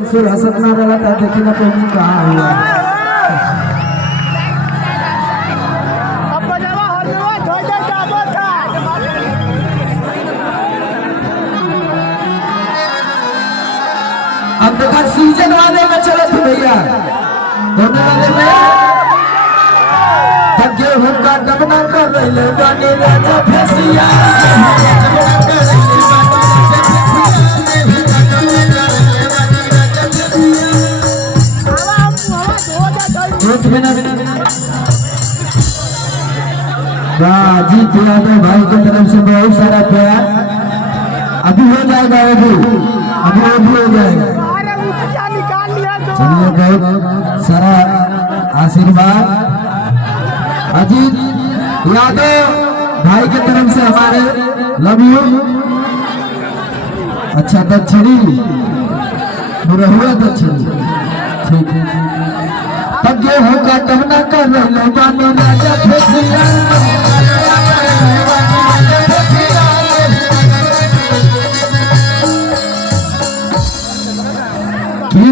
फिर हसत ना रहा था देखी ना कहीं कहाँ हुआ अब देखा सीजन वाले में चले थे भैया होने वाले में तब गेहूं का डबना कर रहे गाने राजा फैसिया जीत यादव भाई की तरफ से बहुत सारा प्यार अभी हो जाएगा अभी हो जाएगा। चलिए बहुत सारा आशीर्वाद अजीत यादव भाई की तरफ से हमारे लव यू। अच्छा दक्षिणी पूरा हुआ दक्षिणी ठीक है तब गेहूं का टमना कर रहे गाने राजा फैसिया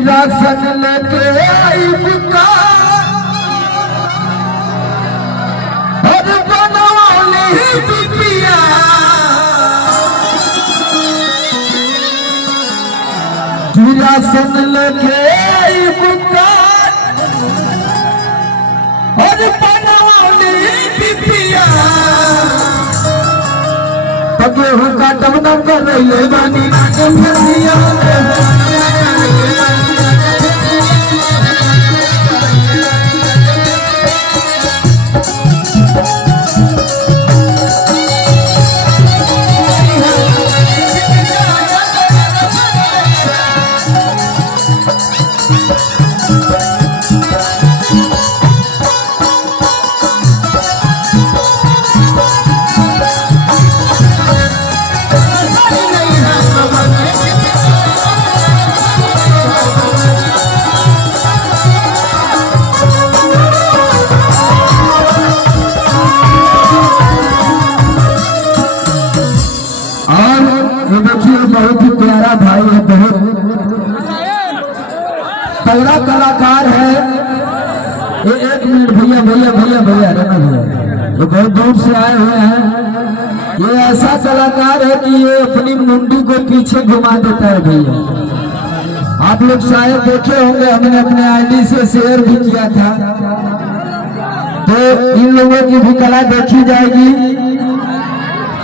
राशन लेके आई बुका और बनवाली बिपिया राशन लेके आई बुका और बनवाली बिपिया गेहूं का टमटम कर रही है बानी के फैसिया बहुत ही प्यारा भाई है बहुत तगड़ा कलाकार है ये। एक मिनट भैया भैया भैया भैया रहना भैया ये बहुत दूर से आए हुए हैं। ये ऐसा कलाकार है कि ये अपनी मुंडी को पीछे घुमा देता है भैया। आप लोग शायद देखे होंगे हमने अपने आईडी से शेयर भी किया था तो इन लोगों की भी कला देखी जाएगी।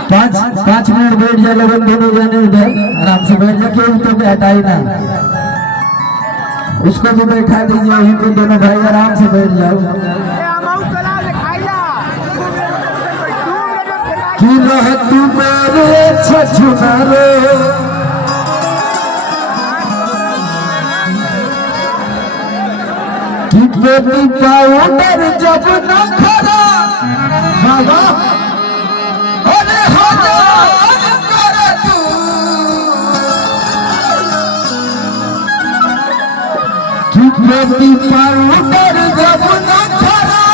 पाँच मिनट बैठ जाए लोग दोनों जाने उधर आराम से बैठ जाए क्यों तो हटाई ना उसको भी बैठा दीजिए इनको दोनों भाई आराम से बैठ जाओ कि रह तू मेरे छछुनारे कि बेटी का उधर जब न खरा बाबा बेटी पर उतर जब न खरा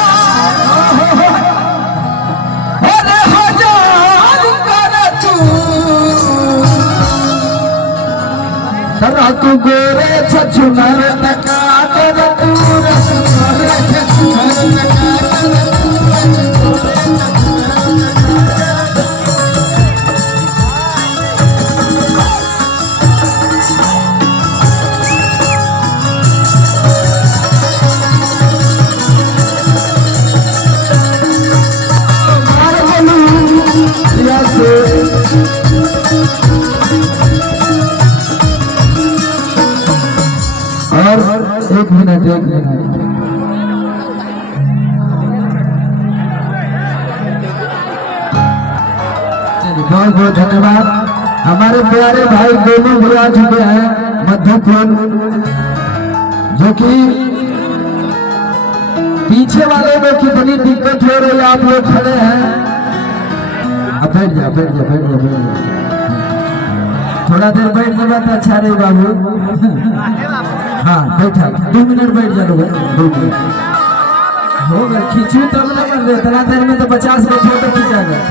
अरे हजार कर तू गोरे छछुनर तका कर तू और एक मिनट बहुत बहुत धन्यवाद। हमारे प्यारे भाई दोनों भी आ चुके हैं मध्यकुल जो कि पीछे वालों को कितनी दिक्कत हो रही है आप लोग खड़े हैं। अब बैठ जा बैठ जा बैठ जा बैठ जा थोड़ा देर बैठ के बात अच्छा रही बाबू। हाँ बैठा 2 मिनट बैठ जा लोग 2 मिनट हो गया खींचू तब न कर दे इतना देर में तो 50 का फोटो खींचा गया।